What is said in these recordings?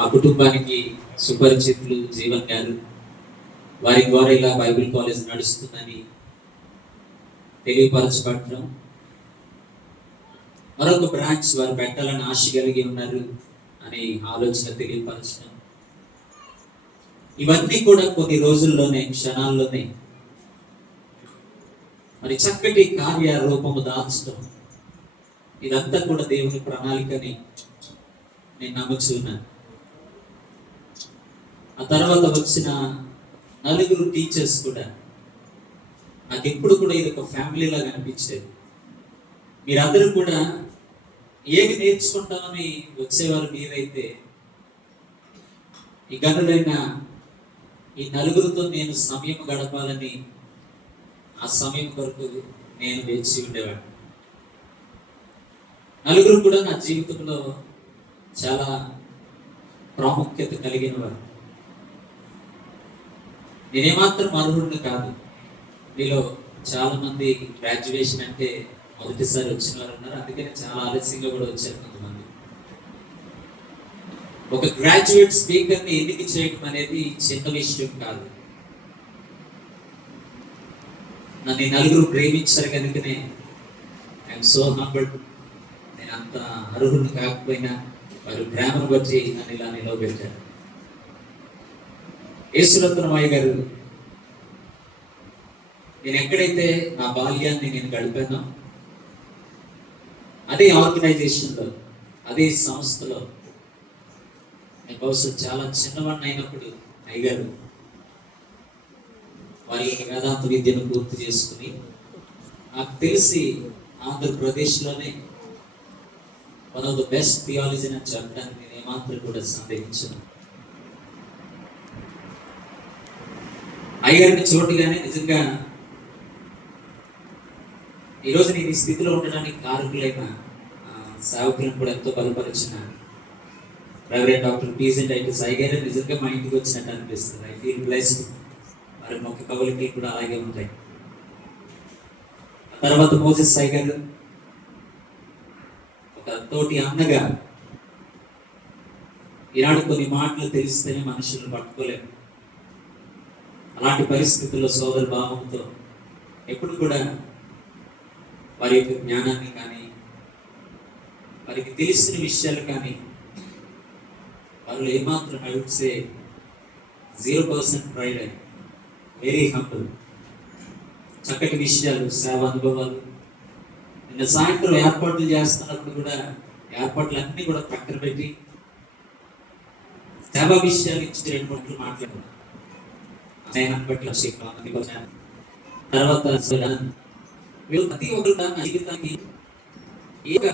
ఆ కుటుంబానికి సుపరిచితులు జీవన్ గారు, వారి ద్వారా ఇలా బైబిల్ కాలేజ్ నడుస్తుందని తెలియపరచబడటం, మరొక బ్రాంచ్ వారు పెట్టాలని ఆశ కలిగి ఉన్నారు అని ఆలోచన తెలియపరచడం, ఇవన్నీ కూడా కొన్ని రోజుల్లోనే, క్షణాల్లోనే మరి చక్కటి కార్య రూపము దాల్చడం, ఇదంతా కూడా దేవుని ప్రణాళికని నేను నమ్ముచున్నాను. ఆ తర్వాత వచ్చిన 4 టీచర్స్ కూడా నాకు ఎప్పుడు కూడా ఇది ఒక ఫ్యామిలీ లాగా అనిపించేది. మీరందరూ కూడా ఏమి నేర్చుకుంటామని వచ్చేవారు మీరైతే, ఈ గనులైన ఈ 4తో నేను సమయం గడపాలని, ఆ సమయం కొరకు నేను వేచి ఉండేవాడు. 4 కూడా నా జీవితంలో చాలా ప్రాముఖ్యత కలిగిన వారు. నేనేమాత్రం అర్హుడిని కాదు. మీలో చాలా మంది గ్రాడ్యుయేషన్ అంటే మొదటిసారి వచ్చిన వారు ఉన్నారు, అందుకని చాలా ఆలస్యంగా కూడా వచ్చారు కొంతమంది. ఒక గ్రాడ్యుయేట్ స్పీకర్ని ఎన్నిక చేయడం అనేది చిన్న విషయం కాదు. నన్ను 4 ప్రేమించారు కనుకనే ఐఎమ్ సో హంబల్డ్. నేను అంత అర్హుడిని కాకపోయినా వారు ప్రేమను బట్టి నన్ను ఇలా నిలవబెట్టారు. యేసురత్నమయ్య గారు, నేను ఎక్కడైతే నా బాల్యాన్ని నేను గడిపానో అదే ఆర్గనైజేషన్లో, అదే సంస్థలో నేను బహుశా చాలా చిన్నవాడిని అయినప్పుడు అయ్యగారు వారి యొక్క వేదాంత విద్యను పూర్తి చేసుకుని, నాకు తెలిసి ఆంధ్రప్రదేశ్లోనే one of the best theology అని చెప్పడానికి నేను ఏమాత్రం కూడా సందేహించను. అయ్యగారిని చూడగానే నిజంగా ఈరోజు నేను ఈ స్థితిలో ఉండడానికి కారకులైన సేవకులను కూడా ఎంతో బలపరిచిన రెవరెండ్ డాక్టర్ పీజెంటైటిస్ అయ్యగారు నిజంగా మా ఇంటికి వచ్చినట్టు అనిపిస్తుంది. I feel blessed. వారి మొక్క కవులకి కూడా అలాగే ఉంటాయి. తర్వాత మోసెస్ అయ్యగారు ఒక తోటి అన్నగా, ఈనాడు కొన్ని మాటలు తెలిస్తేనే మనుషులను పట్టుకోలేము. అలాంటి పరిస్థితుల్లో సోదర భావంతో ఎప్పుడు కూడా వారి యొక్క జ్ఞానాన్ని కానీ, వారికి తెలిసిన విషయాలు కానీ, వాళ్ళు ఏమాత్రం I would say 0% pride, very humble. చక్కటి విషయాలు, సేవ అనుభవాలు. నిన్న సాయంత్రం ఏర్పాట్లు చేస్తున్నప్పుడు కూడా ఏర్పాట్లన్నీ కూడా పక్కన పెట్టి సేవా విషయాలు ఇచ్చి 2 మాటలు మాట్లాడారు. తర్వాత ప్రతి ఒక్కరు నా జీవితానికి ఏక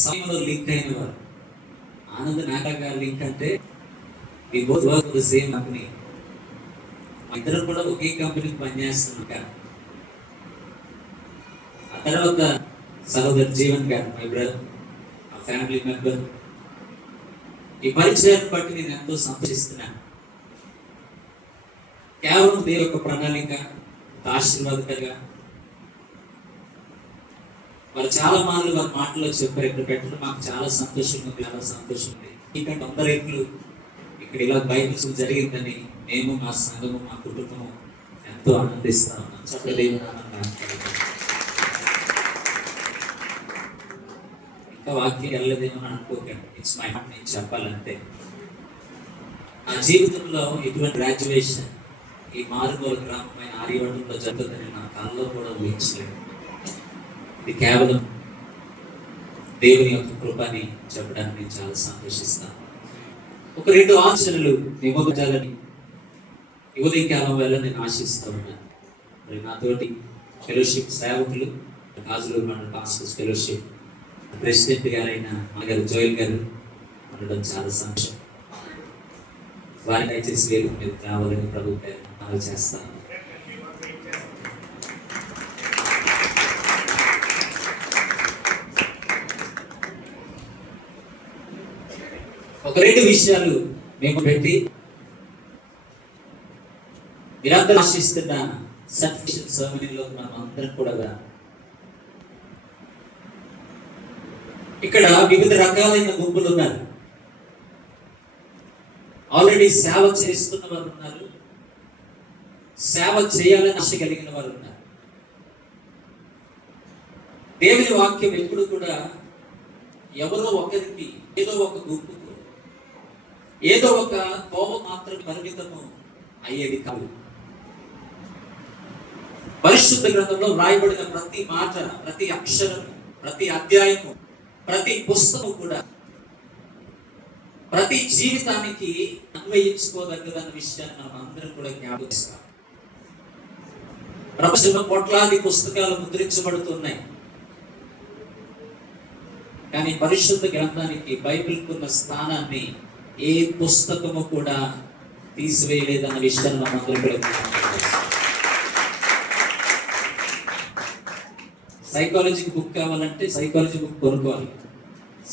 సమయంలో లింక్ అయిన వారు. ఆనంద్ నాగా లింక్ అంటే we both work the same company. మా ఇద్దరం కూడా ఒకే కంపెనీకి పనిచేస్తున్నాం. ఆ తర్వాత సహోదరు జీవన్ గారు, మై బ్రదర్, ఆ ఫ్యామిలీ మెంబర్. ఈ పరిచయాన్ని బట్టి నేను ఎంతో సంతోషిస్తున్నాను. కేవలం దేవుని యొక్క ప్రణాళిక, ఆశీర్వాదకరంగా వారు చాలా మార్లు వారి మాటల్లో చెప్పారు. ఇక్కడ పెట్టడం మాకు చాలా సంతోషంగా ఉంది, చాలా సంతోషం ఉంది. ఎందుకంటే 100 రెట్లు ఇక్కడ ఇలా బైబిల్స్ జరిగిందని మేము, మా సంఘము, మా కుటుంబము ఎంతో ఆనందిస్తా ఉన్నాం. చెప్పలేదు ఇంకా వాక్యం వెళ్ళలేదేమో అనుకోకండి. ఇట్స్ మై హార్ట్, నేను చెప్పాలంటే నా జీవితంలో ఇటువంటి గ్రాడ్యుయేషన్ ఈ మారుమూల గ్రామమైన ఆర్యవటంలో జరుగుతుందని నా కళ్ళలో కూడా ఊహించలేదు. ఇది కేవలం దేవుని యొక్క కృపని చెప్పడానికి నేను చాలా సంతోషిస్తాను. ఒక 2 ఆలోచనలు నిమోదాలని ఉదయకాలం వల్ల నేను ఆశిస్తూ ఉన్నాను. మరి నాతోటి ఫెలోషిప్ సేవకులు, కాజులూరు మండల పాస్టర్స్ ఫెలోషిప్ ప్రెసిడెంట్ గారైన మా గారు జోయల్ గారు ఉండడం చాలా సంతోషం. వారిని దయచేసి వేదిక మీద రావాలని ప్రభు పేరు మనం చేస్తాను. ఒక 2 విషయాలు మేము పెట్టి మీరందరూ ఆశిస్తున్న సర్టిఫికేషన్ సెరమనీలో మనం అందరం కూడా ఇక్కడ వివిధ రకాలైన గుంపులు ఉన్నారు. ఆల్రెడీ సేవ చేస్తున్న వారు ఉన్నారు, సేవ చేయాలని ఆశ కలిగిన వారు ఉన్నారు. దేవుని వాక్యం ఎప్పుడు కూడా ఎవరో ఒకరికి, ఏదో ఒక గుంపుకు, ఏదో ఒక కోవ మాత్రం పరిమితము అయ్యేది కాదు. పరిశుద్ధ గ్రంథంలో వ్రాయబడిన ప్రతి మాట, ప్రతి అక్షరము, ప్రతి అధ్యాయము, ప్రతి పుస్తకం కూడా ప్రతి జీవితానికి అన్వయించుకోదగ్గదన్న విషయాన్ని మనం అందరం కూడా జ్ఞాపకిస్తాం. ప్రపంచంలో కోట్లాది పుస్తకాలు ముద్రించబడుతున్నాయి, కానీ పరిశుద్ధ గ్రంథానికి, బైబిల్కి ఉన్న స్థానాన్ని ఏ పుస్తకము కూడా తీసివేయలేదన్న విషయాన్ని మనం అందరం కూడా జ్ఞాపకిస్తాం. సైకాలజీ బుక్ కావాలంటే సైకాలజీ బుక్ కొనుక్కోవాలి,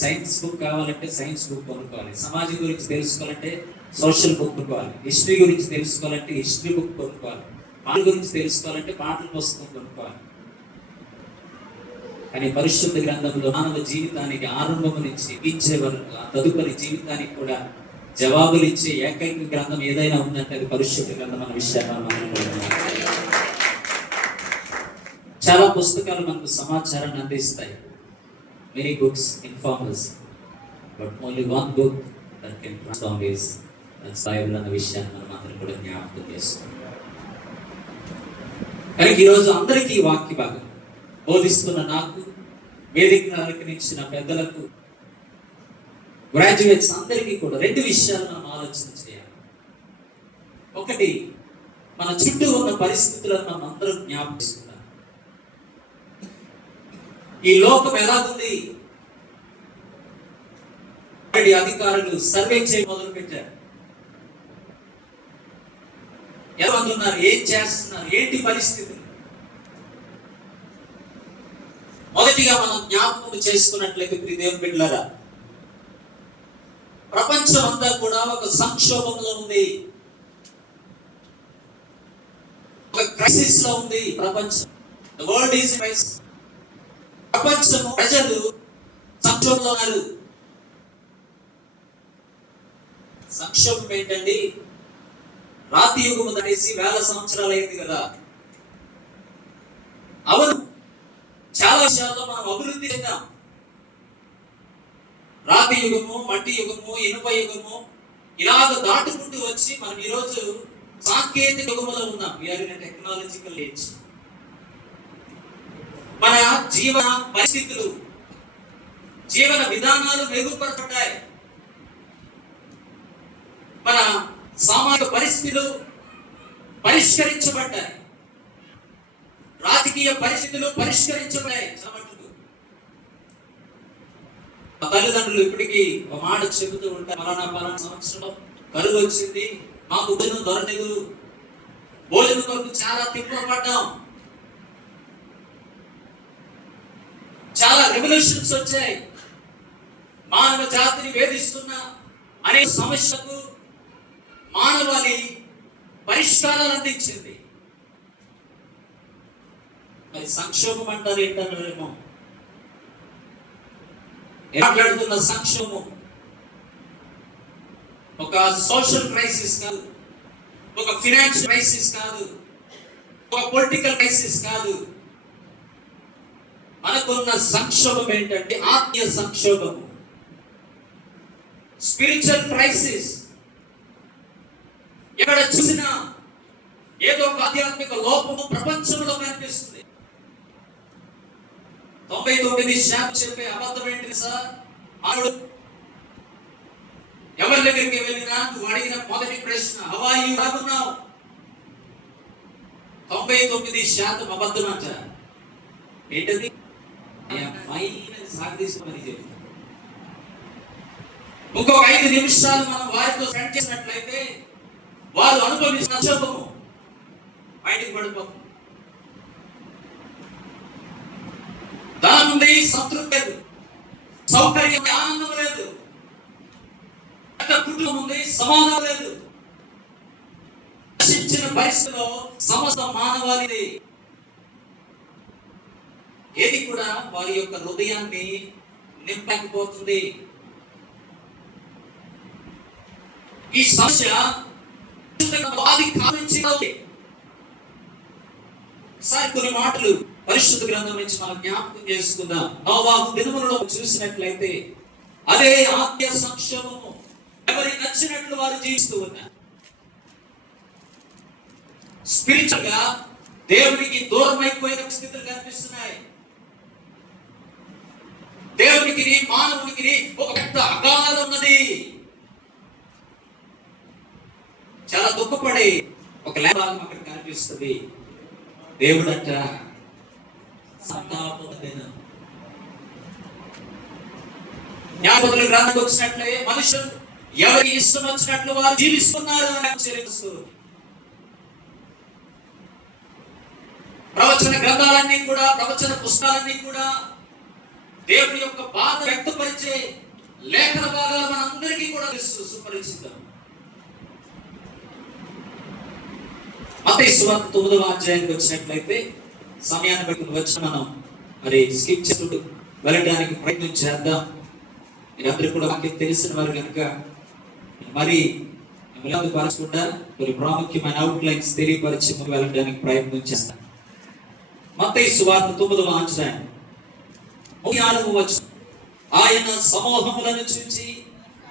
సైన్స్ బుక్ కావాలంటే సైన్స్ బుక్ కొనుక్కోవాలి, సమాజం గురించి తెలుసుకోవాలంటే సోషల్ బుక్ కొనుక్కోవాలి, హిస్టరీ గురించి తెలుసుకోవాలంటే హిస్టరీ బుక్ కొనుక్కోవాలి, పాటల గురించి తెలుసుకోవాలంటే పాటల పుస్తకం కొనుక్కోవాలి. కానీ పరిశుద్ధ గ్రంథంలో మానవ జీవితానికి ఆరంభం నుంచి ఇచ్చే వరకు, ఆ తదుపరి జీవితానికి కూడా జవాబులు ఇచ్చే ఏకైక గ్రంథం ఏదైనా ఉందంటే అది పరిశుద్ధ గ్రంథం అన్న విషయాన్ని మనం చాలా పుస్తకాలు మనకు సమాచారాన్ని అందిస్తాయి. Many books inform us, but only one book that can transform is the Bible అన్న విషయాన్ని మనం అందరం కూడా జ్ఞాపకం చేస్తాం. కానీ ఈరోజు అందరికీ వాక్య భాగం బోధిస్తున్న నాకు, వేదికను అలంకరించిన పెద్దలకు, గ్రాడ్యుయేట్స్ అందరికీ కూడా రెండు విషయాలు మనం ఆలోచన చేయాలి. ఒకటి, మన చుట్టూ ఉన్న పరిస్థితులను మనం అందరం జ్ఞాపకం చేసుకుంటాం. ఈ లోకం ఎలాగుంది? అధికారులు సర్వే చేయడం మొదలు పెట్టారు. ఎంతమంది ఉన్నారు, ఏం చేస్తున్నారు, ఏంటి పరిస్థితి? మొదటిగా మనం జ్ఞాపకం చేసుకున్నట్లయితే దేవుని బిడ్డలారా, ప్రపంచం అంతా కూడా ఒక సంక్షోభంలో ఉంది, ఒక క్రైసిస్ లో ఉంది. ప్రపంచం, the world is in crisis. ప్రపంచం, ప్రజలు సంక్షోభంలో ఉన్నారు. సంక్షోభం ఏంటండి? రాతి యుగము దాటేసి 1000 సంవత్సరాలు అయింది కదా. అవును, చాలా విషయాల్లో మనం అభివృద్ధి చెందాం. రాతి యుగము, మట్టి యుగము, ఇనుప యుగము ఇలాగ దాటుకుంటూ వచ్చి మనం ఈరోజు సాంకేతిక యుగంలో ఉన్నాం. We are in technological age. మన జీవన పరిస్థితులు, జీవన విధానాలు మెరుగుపరచబడ్డాయి. మన సామాజిక పరిస్థితులు పరిష్కరించబడ్డాయి, రాజకీయ పరిస్థితులు పరిష్కరించబడ్డాయి. తల్లిదండ్రులు ఇప్పటికీ ఒక మాట చెబుతూ ఉంటారు, పలానా సంవత్సరంలో కరువు వచ్చింది, మాకు భోజనం దొరకలేదు, భోజనం కొరకు చాలా తిప్పలు పడ్డాం, చాలా రెవల్యూషన్స్ వచ్చాయి, మానవ జాతిని వేధిస్తున్న అనేక సమస్యలకు మానవాళి పరిష్కారాలు అందించింది. మరి సంక్షోభం అంటారు ఏంటన్నారేమో. మాట్లాడుతున్న సంక్షోభం ఒక సోషల్ క్రైసిస్ కాదు, ఒక ఫినాన్షియల్ క్రైసిస్ కాదు, ఒక పొలిటికల్ క్రైసిస్ కాదు. మనకున్న సంక్షోభం ఏంటంటే ఆత్మీయ సంక్షోభం, స్పిరిచువల్ క్రైసిస్. ఎక్కడ చూసినా ఏదో ఒక ఆధ్యాత్మిక లోపము ప్రపంచంలో కనిపిస్తుంది. 99% చెప్పే అబద్ధం ఏంటి సార్? మానవుడు ఎవరి దగ్గరికి వెళ్ళినా నువ్వు అడిగిన మొదటి ప్రశ్న, హౌ ఆర్ యు, బాగున్నావు? 99% అబద్ధం అంట. ఏంటది? ఇంకొక 5 నిమిషాలు మనం వారితో స్పెండ్ చేసినట్లయితే వారు అనుభవిస్తున్న సంక్షోభము బయటికి పడిపోతుంది. ధనం ఉంది, సంతృప్తి లేదు, సౌకర్యం, ఆనందం లేదు, కుటుంబం ఉంది, సమాధానం లేదు. నశించిన పరిస్థితిలో సమస్త మానవాళిది ఏది కూడా వారి యొక్క హృదయాన్ని నింపకపోతుంది. ఈ సమస్య ఆది కాలం నుంచి ఉంది. ఒకసారి కొన్ని మాటలు పరిశుద్ధ గ్రంథం నుంచి మనం జ్ఞాపకం చేసుకుందాం. నోవాహు దినములలో చూసినట్లయితే అదే ఆత్మీయ సంక్షోభము, ఎవరికి నచ్చినట్లు వారు జీవిస్తూ ఉన్నారు. స్పిరిచువల్ గా దేవునికి దూరమైపోయిన స్థితులు కనిపిస్తున్నాయి. దేవునికి మానవునికి ఒక పెద్ద అగాధం ఉన్నది. చాలా దుఃఖపడి ఒక లేఖనం అక్కడ కనిపిస్తుంది. దేవుడట సంతాపం జ్ఞాపకుల గ్రంథం వచ్చినట్లే మనుషులు ఎవరి ఇష్టం వచ్చినట్లు వారు జీవిస్తున్నారు అని ఆశ్చర్యపరుస్తుంది. ప్రవచన గ్రంథాలన్నీ కూడా, ప్రవచన పుస్తకాలన్నీ కూడా దేవుని యొక్క బాధ వ్యక్తపరిచే లేఖన భాగాలు మనందరికీ కూడా సుపరిచితం. మత్తయి సువార్త 9వ అధ్యాయానికి వచ్చినట్లయితే సమయాన్ని బట్టి వచ్చి మనం మరి స్కిప్ చేస్తూ వెళ్ళడానికి ప్రయత్నం చేద్దాం. మీరందరూ కూడా వాక్యం తెలిసిన వారు కనుక మరి పరచకుండా కొన్ని ప్రాముఖ్యమైన అవుట్లైన్స్ తెలియపరిచి వెళ్ళడానికి ప్రయత్నం చేస్తాం. మత్తయి సువార్త 9వ అధ్యాయం 34వ వచనం. ఆయన సమూహములను చూచి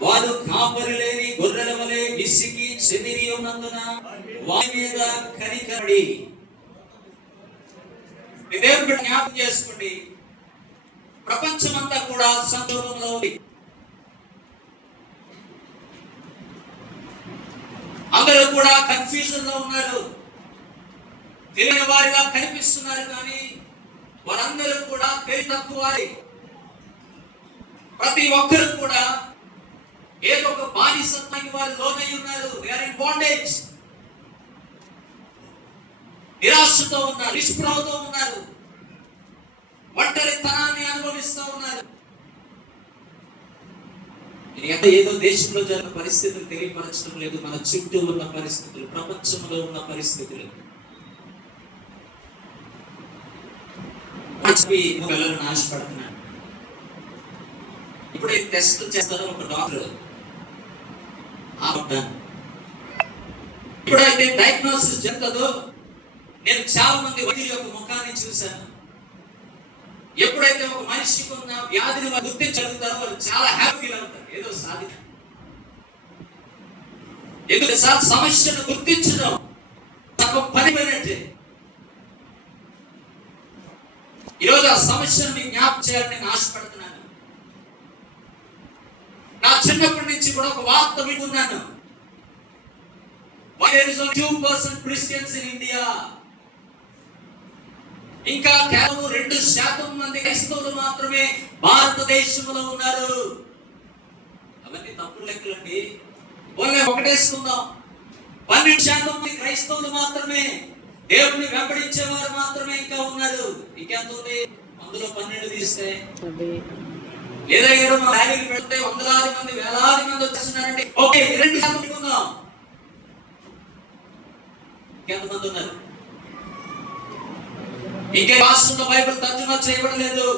వారు కాపరి లేని గొర్రెల వలె విసిగి చెదిరి ఉన్నందున వారి మీద కనికరపడి. దేవుడు జ్ఞాపకం చేసుకోండి, ప్రపంచమంతా కూడా సంక్షోభంలో ఉంది. అందరూ కూడా కన్ఫ్యూజన్ లో ఉన్నారు. తెలియని వారిగా కనిపిస్తున్నారు, కానీ వారందరూ కూడా తెలివి తక్కువ వారి. ప్రతి ఒక్కరు కూడా ఏదో ఒక బానిసత్వానికి వారు లోనై ఉన్నారు. They are in bondage. నిరాశతో ఉన్నారు, నిస్పృహతో ఉన్నారు, ఒంటరితనాన్ని అనుభవిస్తూ ఉన్నారు. ఏదో దేశంలో జరిగిన పరిస్థితులు తెలియపరచడం లేదు, మన చుట్టూ ఉన్న పరిస్థితులు, ప్రపంచంలో ఉన్న పరిస్థితులు. పిల్లలను ఆశపడుతున్నాను. ఇప్పుడు టెస్ట్ చేస్తారో ఒక డాక్టర్, ఎప్పుడైతే డయాగ్నోసిస్ జరుగుతుందో, నేను చాలా మంది వైద్యుల యొక్క ముఖాన్ని చూశాను. ఎప్పుడైతే ఒక మనిషికి ఉన్న వ్యాధిని వారు గుర్తించగలుగుతారో వాళ్ళు చాలా హ్యాపీ ఫీల్ అవుతారు, ఏదో సాధించారు. ఎందుకంటే సమస్యను గుర్తించడం తప్ప పని పోయినట్టే. ఈరోజు ఆ సమస్యను మీకు జ్ఞాపకం చేయాలని నేను ఆశపడుతున్నాను. నా చిన్నప్పటి నుంచి కూడా ఒక వార్త వింటున్నాను. 2% క్రిస్టియన్స్ ఇన్ ఇండియా. ఇంకా కేవలం 2% మంది క్రైస్తవులు మాత్రమే భారతదేశంలో ఉన్నారు. అవన్నీ తప్పుడు లెక్కలండి. ఒకటేసుకుందాం. 12% మంది క్రైస్తవులు మాత్రమే, దేవుడిని వెంబడించేవారు మాత్రమే ఇంకా ఉన్నారు. ఇంకెంత ఉంది? అందులో 12 తీస్తే లేదా 20 ర్యాలీలు పెడితే వందలాది మంది, వేలాది మంది వచ్చేస్తున్నారండి. ఓకే, 2% ఉందాం. ఇంకెంతమంది ఉన్నారు? ఇంకే రాష్ట్రంలో బైబిల్ తర్జుమా చేయబడలేదు.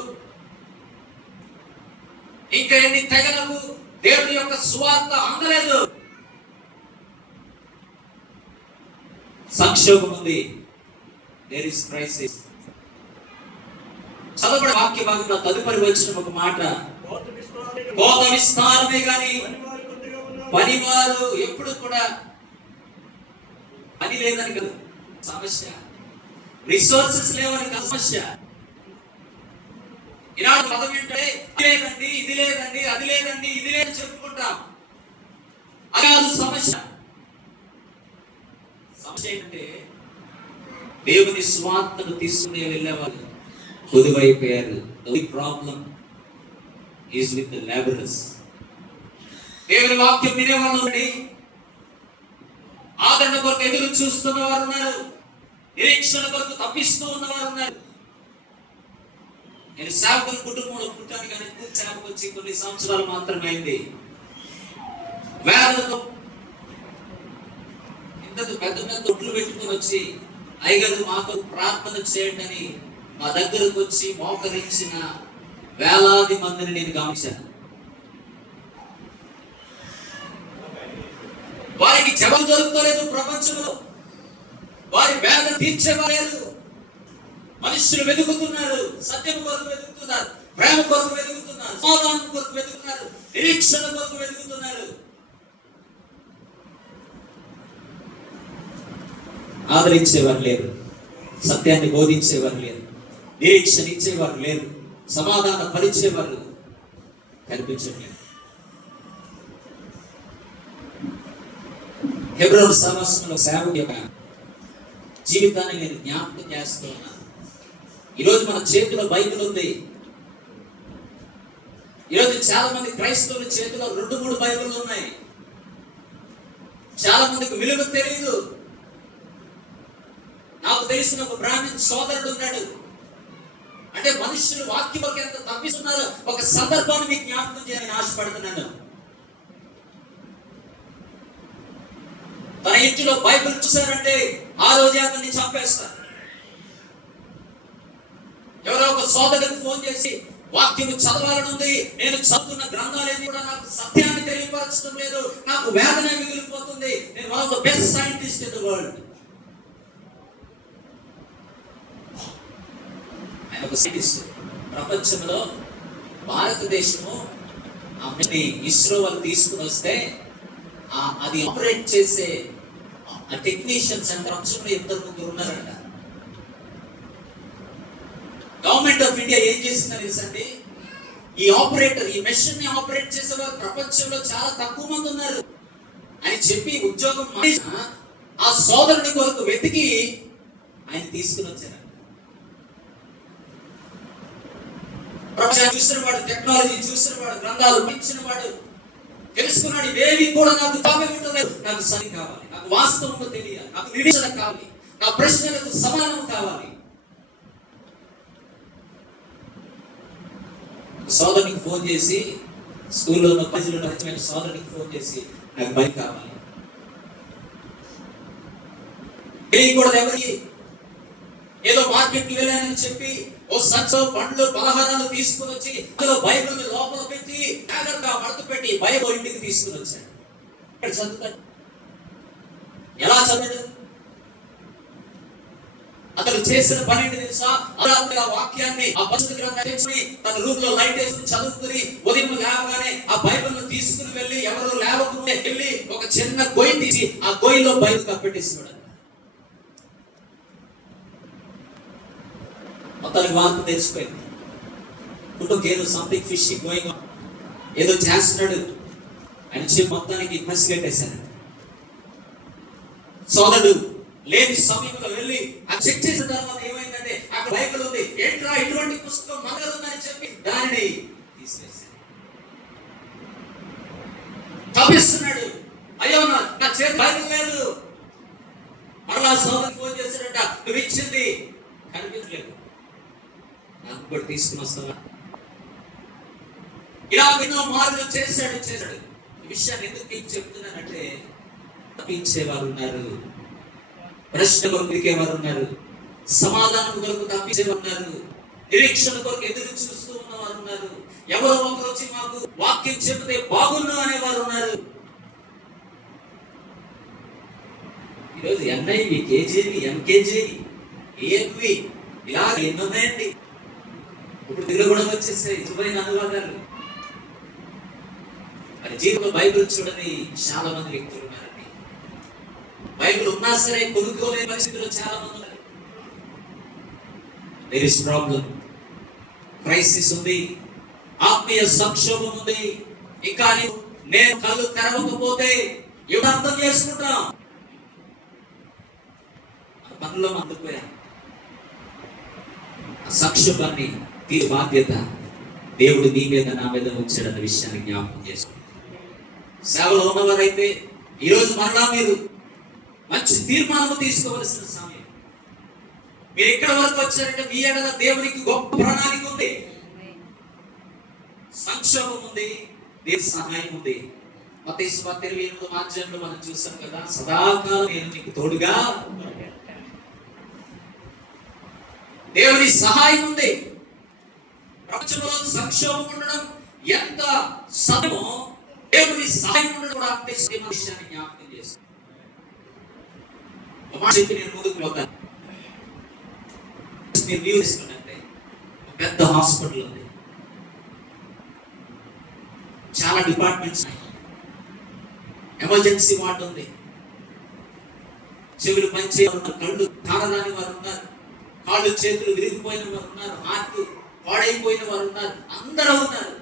ఇంకా ఎన్ని తెగలకు దేవుని యొక్క సువార్త అందలేదు. సంక్షోభం ఉంది. There is crisis. చదవబడే వాక్య భాగంలో తదుపరి వచ్చిన ఒక మాట, కోత విస్తారమే గాని పనివారు ఎప్పుడు కూడా పని లేదని కదా సమస్య. రిసోర్సెస్ లేవని కదా సమస్య. ఈనాడు పదం ఏంటంటే లేదండి, ఇది లేదండి, అది లేదండి, ఇది లేదని చెప్పుకుంటాం. అది కాదు సమస్య. సమస్య ఏంటంటే దేవుని స్వార్థను తీసుకుని వెళ్ళేవాళ్ళు కొదువైపోయారు. The problem is with the laborers. దేవుని వాక్యం వినేవాళ్ళు ఉండి ఆదరణ కొరకు ఎదురు చూస్తున్న వారు ఉన్నారు, నిరీక్షణ కొరకు తప్పిస్తూ ఉన్నవారు ఉన్నారు. నేను సేవకుల కుటుంబంలో పుట్టాను, కానీ పూర్తి సేవకు వచ్చి కొన్ని సంవత్సరాలు మాత్రమే అయింది. వేదనతో ఇంత పెద్ద పెద్ద ఒట్లు పెట్టుకుని వచ్చి అయ్యగారు మాకు ప్రార్థన చేయండి అని మా దగ్గరకు వచ్చి మోకరించిన వేలాది మందిని నేను గమనించాను. వారికి జవాబు దొరుకుతలేదు ప్రపంచంలో. వారి వేదన తీర్చేవారు. మనుషులు వెతుకుతున్నారు, సత్యం కొరకు వెతుకుతున్నారు, ప్రేమ కొరకు వెతుకుతున్నారు, సమాధానం కొరకు వెతుకుతున్నారు, నిరీక్షణ కొరకు వెతుకుతున్నారు. ఆదరించేవారు లేరు, సత్యాన్ని బోధించేవారు లేరు, నిరీక్షణ ఇచ్చేవారు లేరు, సమాధాన పరిచేవారు కనిపించట్లేదు. హెబ్రోను సమాజంలో సేవకుడి యొక్క జీవితాన్ని నేను జ్ఞాపకం చేస్తూ ఉన్నాను. ఈరోజు మన చేతిలో బైబిల్ ఉంది. ఈరోజు చాలా మంది క్రైస్తవుల చేతిలో 2-3 బైబిళ్ళు ఉన్నాయి. చాలా మందికి విలువ తెలియదు. నాకు తెలిసిన ఒక బ్రాహ్మణ సోదరుడు ఉన్నాడు. అంటే మనుషులు వాక్యంలోకి ఎంత తప్పిస్తున్నారో ఒక సందర్భాన్ని మీకు జ్ఞాపకం చేయాలని ఆశపడుతున్నాను. తన ఇంటిలో బైబిల్ చూశారంటే ఆ రోజే అతన్ని చంపేస్తారు. ఎవరో ఒక సోదరుడికి ఫోన్ చేసి వాక్యం చదవాలని ఉంది, నేను చదువుతున్న గ్రంథాలేది కూడా నాకు సత్యాన్ని తెలియపరచడం లేదు, నాకు వేదన మిగిలిపోతుంది, నేను one of the best scientist in the world. ఆయన ఒక సైంటిస్ట్. ప్రపంచంలో భారతదేశము ఆమెని ఇస్రో వాళ్ళు తీసుకుని వస్తే అది ఆపరేట్ చేసే టెక్నీషియన్స్ అంటే ప్రపంచంలో 2 ఉన్నారంట. గవర్నమెంట్ ఆఫ్ ఇండియా ఏం చేసిందని తెలుసండి, ఈ ఆపరేటర్, ఈ మెషిన్ ని ఆపరేట్ చేసేవారు ప్రపంచంలో చాలా తక్కువ మంది ఉన్నారు అని చెప్పి ఉద్యోగం ఆ సోదరుని కొరకు వెతికి ఆయన తీసుకుని వచ్చారు. ప్రపంచాన్ని చూసిన వాడు, టెక్నాలజీ చూసిన వాడు, గ్రంథాలు పంచిన వాడు తెలుసుకున్నాడు, ఇవేవి కూడా నాకు తామే ఉండలేదు, నాకు సరి కావాలి, నాకు వాస్తవంలో తెలియాలి, నాకు నిరీక్షణ కావాలి, నా ప్రశ్నలకు సమాధానం కావాలి. సోదరునికి ఫోన్ చేసి, స్కూల్లో ఉన్న కాలేజీలో ఉన్న సోదరునికి ఫోన్ చేసి నాకు బైక్ కావాలి. తెలియకూడదు ఎవరికి. ఏదో మార్కెట్కి వెళ్ళానని చెప్పి ఓ సంచో పండ్లు పలహారాలు తీసుకుని వచ్చి అందులో బైబిల్ లోపల పెట్టి జాగ్రత్తగా మడత పెట్టి బైబిల్ ఇంటికి తీసుకుని వచ్చాడు. చదువుతాడు. ఎలా చదివాడు? అతను చేసిన పని ఏంటి తెలుసా? అలా వాక్యాన్ని ఆ పరిశుద్ధ గ్రంథాన్ని తెచ్చుకుని తన రూమ్ లో లైట్ వేసుకుని చదువుకుని ఉదయం లేవగానే ఆ బైబిల్ తీసుకుని వెళ్ళి ఎవరు లేవకుండా వెళ్ళి ఒక చిన్న గొయ్యి తీసి ఆ గొయ్యిలో బైబిల్ కప్పెట్టేస్తున్నాడు. మొత్తానికి వార్త తెలిసిపోయింది. కుటుంబం ఏదో సంథింగ్ ఫిషింగ్ గోయింగ్ ఆన్, ఏదో చేస్తున్నాడు అని చెప్పి మొత్తానికి పసిగట్టేశాడు. సోదరుడు లేని సమయంలో వెళ్ళి ఆ చెక్ చేసిన తర్వాత ఏమైందంటే అక్కడ బైబిల్ ఉంది. ఏంట్రా ఇటువంటి పుస్తకం మనలో ఉందని చెప్పి దానిని తీసేశాడు. తప్పిస్తున్నాడు. అయ్యో నా చేతి బైబిల్ లేదు. మరలా సోదరుడు ఫోన్ చేశాడంట, నువ్వు ఇచ్చింది కనిపించలేదు, నాకు కూడా తీసుకుని వస్తావా? ఇలా ఎన్నో మార్పులు చేశాడు. ఈ విషయాన్ని ఎందుకు మీకు చెప్తున్నానంటే, తప్పించేవారు ఉన్నారు, ప్రశ్న కొరకు వెతికేవారు ఉన్నారు, సమాధానం కొరకు తప్పించేవారు ఉన్నారు, నిరీక్షణ కొరకు ఎదురు చూస్తూ ఉన్నవారు ఉన్నారు, ఎవరో ఒకరు వచ్చి మాకు వాక్యం చెప్తే బాగున్నా అనేవారు ఉన్నారు. ఈరోజు ఎన్ఐవి, కేజీవి, ఎంకేజీవి, ఏఎంవి ఇలా ఎన్నున్నాయండి. ఇప్పుడు తెలుగు కూడా వచ్చేసాయి నిజమైన అనువాదాలు. మరి జీవితంలో బైబిల్ చూడని చాలా మంది వ్యక్తులు ఉన్నారండి. బైబిల్ ఉన్నా సరే కొనుక్కోలేని పరిస్థితుల్లో చాలా మంది ఉన్నారు. దేర్ ఇస్ ప్రాబ్లం, క్రైసిస్ ఉంది, ఆత్మీయ సంక్షోభం ఉంది. ఇంకా నేను కళ్ళు తెరవకపోతే ఎవరు అర్థం చేసుకుంటాం? పనుల్లో అందుకుపోయాం. ఆ సంక్షోభాన్ని తీరు బాధ్యత దేవుడు నీ మీద నా మీద ఉంచాడన్న విషయాన్ని జ్ఞాపకం చేసుకో. సేవలో ఉన్నవారైతే ఈరోజు మరలా మీరు మంచి తీర్మానం తీసుకోవలసిన సమయం. మీరు ఇక్కడ వరకు వచ్చారంటే మీ ఎడల దేవునికి గొప్ప ప్రణాళిక ఉంది, సంక్షోభం ఉంది, దేవుని సహాయం ఉంది. మత్తయి 28 మనం చూసాం కదా, సదాకాలం నేను నీకు తోడుగా. దేవుని సహాయం ఉంది. ప్రపంచంలో సంక్షోభం ఉండడం ఎంత సత్యమో దేవుని సహాయం ఉండడం కూడా అంతే విషయాన్ని జ్ఞాపకం చేస్తుంది. ఒక మాట చెప్పి నేను ముందుకు పోతాను. మీరు వ్యూ తీసుకున్నట్టే పెద్ద హాస్పిటల్ ఉంది, చాలా డిపార్ట్మెంట్స్, ఎమర్జెన్సీ వార్డ్ ఉంది, చెవులు పనిచేయ ఉన్నారు, కళ్ళు తారదాని వారు ఉన్నారు, కాళ్ళు చేతులు విరిగిపోయిన వారు ఉన్నారు, హార్ట్ పాడైపోయిన వారు ఉన్నారు, అందరూ ఉన్నారు.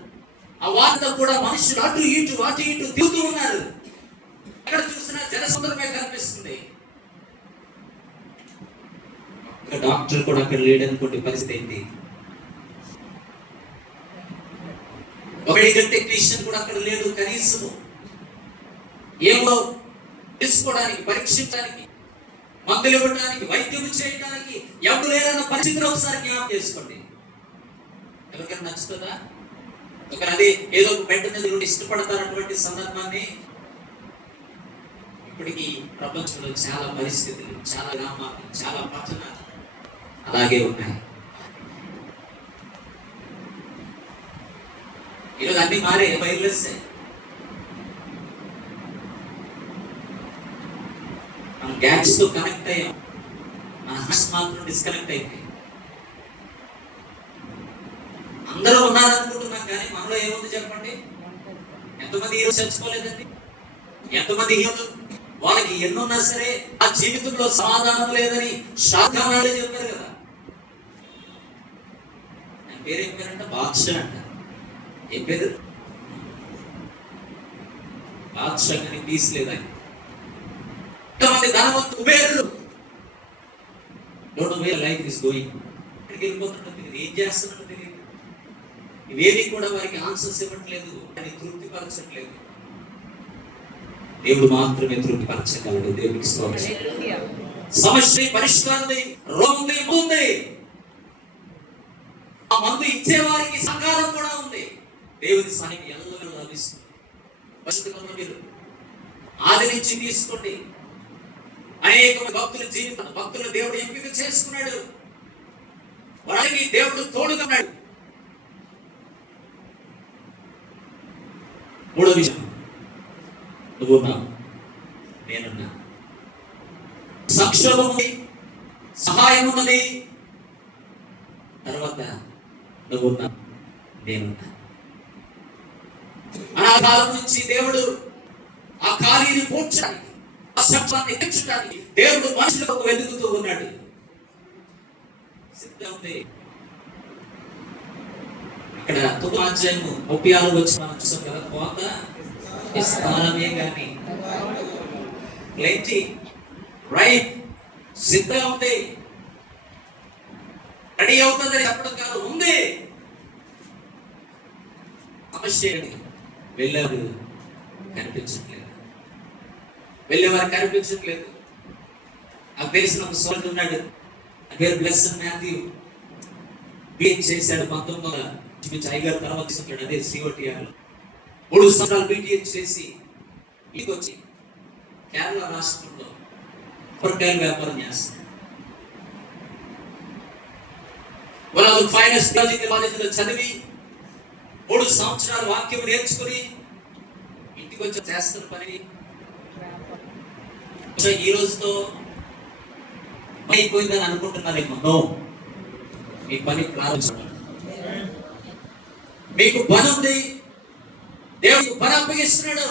ఆ వార్త కూడా మనుషులు అటు ఇటు తిరుగుతూ ఉన్నారు. ఎక్కడ చూసినా జనసంద్రమే కనిపిస్తుంది. డాక్టర్ కూడా అక్కడ లేడనుకోండి, పరిస్థితి ఏంటి? ఒక మెడికల్ టెక్నీషియన్ కూడా అక్కడ లేడు. కనీసం ఏమో తెలుసుకోవడానికి, పరీక్షించడానికి, మందులు ఇవ్వడానికి, వైద్యం చేయడానికి ఎవరు లేరన్న పరిస్థితిలో ఒకసారి జ్ఞాపకం చేసుకోండి. ఎవరికైనా నచ్చుతుందా? ఒక అదే ఏదో ఒక బెడ్ మీద ఇష్టపడతారన్నటువంటి సందర్భాన్ని ఇప్పటికీ ప్రపంచంలో చాలా పరిస్థితులు, చాలా గ్రామాలు, చాలా పట్టణాలు అలాగే ఉన్నాయి. ఈరోజు అన్ని మారే, వైర్లెస్. మనం గ్యాడ్జెట్స్ తో కనెక్ట్ అయ్యాం, మన హార్ట్స్ మాత్రం డిస్కనెక్ట్ అయిపోయి. అందరూ ఉన్నారనుకుంటున్నాం, కానీ మనలో ఏముంది చెప్పండి? ఎంతమంది హీరోస్ చచ్చిపోలేదండి? ఎంతమంది హీరోలు వాళ్ళకి ఎన్నున్నా సరే ఆ జీవితంలో సమాధానం లేదని శాఖానాడే చెప్పారు కదా. ఆయన పేరు ఏం పేరంట? బాద్షా అంట. ఏం పేరు? బాద్షా, కానీ తీసలేదు ఆయన. ఎంతమంది ధనవంతు కుబేరులు, don't know where life is going. ఎక్కడికి వెళ్ళిపోతున్నట్టు తెలియదు, ఏం చేస్తున్నట్టు తెలియదు. ఇవేవి కూడా వారికి ఆన్సర్స్ ఇవ్వట్లేదు, అని తృప్తిపరచట్లేదు. దేవుడు మాత్రమే తృప్తిపరచగలడు. దేవుడికి స్తోత్రం. సమస్య పరిష్కారం, రోగం ఉంది, ఆ మందు ఇచ్చే వారికి సంకారం కూడా ఉంది. దేవుని సాయం ఎల్లవెల్ల లభిస్తుంది. పరిస్థితులను మీరు ఆదరించి తీసుకోండి. అనేక భక్తుల జీవితం, భక్తుల దేవుడు ఎంపిక చేసుకున్నాడు, వారికి దేవుడు తోడుగా ఉన్నాడు. మూడో విషయం, నువ్వు ఉన్నావు, నేనున్నా. సంక్షోభం ఉంది, సహాయం ఉన్నది, తర్వాత నువ్వు ఉన్నావు, నేనున్నా. అనాకాలం నుంచి దేవుడు ఆ ఖాళీని పూడ్చడానికి, ఆ శబ్దాన్ని తెచ్చడానికి దేవుడు మనుషులకు వెతుకుతూ ఉన్నాడు. సిద్ధం ఉంది. ఇక్కడ 9వ అధ్యాయము 36 వచ్చి మనం చూసాం కదా, కోత విస్తారమే కానీ ప్లెంటీ, రైట్, సిద్ధంగా ఉంది, రెడీ అవుతుందని చెప్పడం కాదు, ఉంది. సమస్య వెళ్ళారు, కనిపించట్లేదు, వెళ్ళేవారు కనిపించట్లేదు. నాకు తెలిసిన ఒక సోల్జర్ ఉన్నాడు, పేరు బ్లెస్సన్ మాథ్యూ. బీఎడ్ చేశాడు 1900 ఐగారు తర్వాత తీసుకుంటాడు, అదే COTR. 3 సంవత్సరాలు బీటీఎడ్ చేసి ఇంటికి వచ్చి కేరళ రాష్ట్రంలో కూరగాయల వ్యాపారం చేస్తాడు. వాళ్ళు ఫైనాన్స్ కాలేజీలో చదివి 3 సంవత్సరాలు వాక్యం నేర్చుకుని ఇంటికి వచ్చి చేస్తున్న పని ఈ రోజుతో అయిపోయిందని అనుకుంటున్నారేమో. నో, మీ పని ప్రారంభించండి. మీకు పని ఉంది, దేవుడికి పని అప్పగిస్తున్నాడు.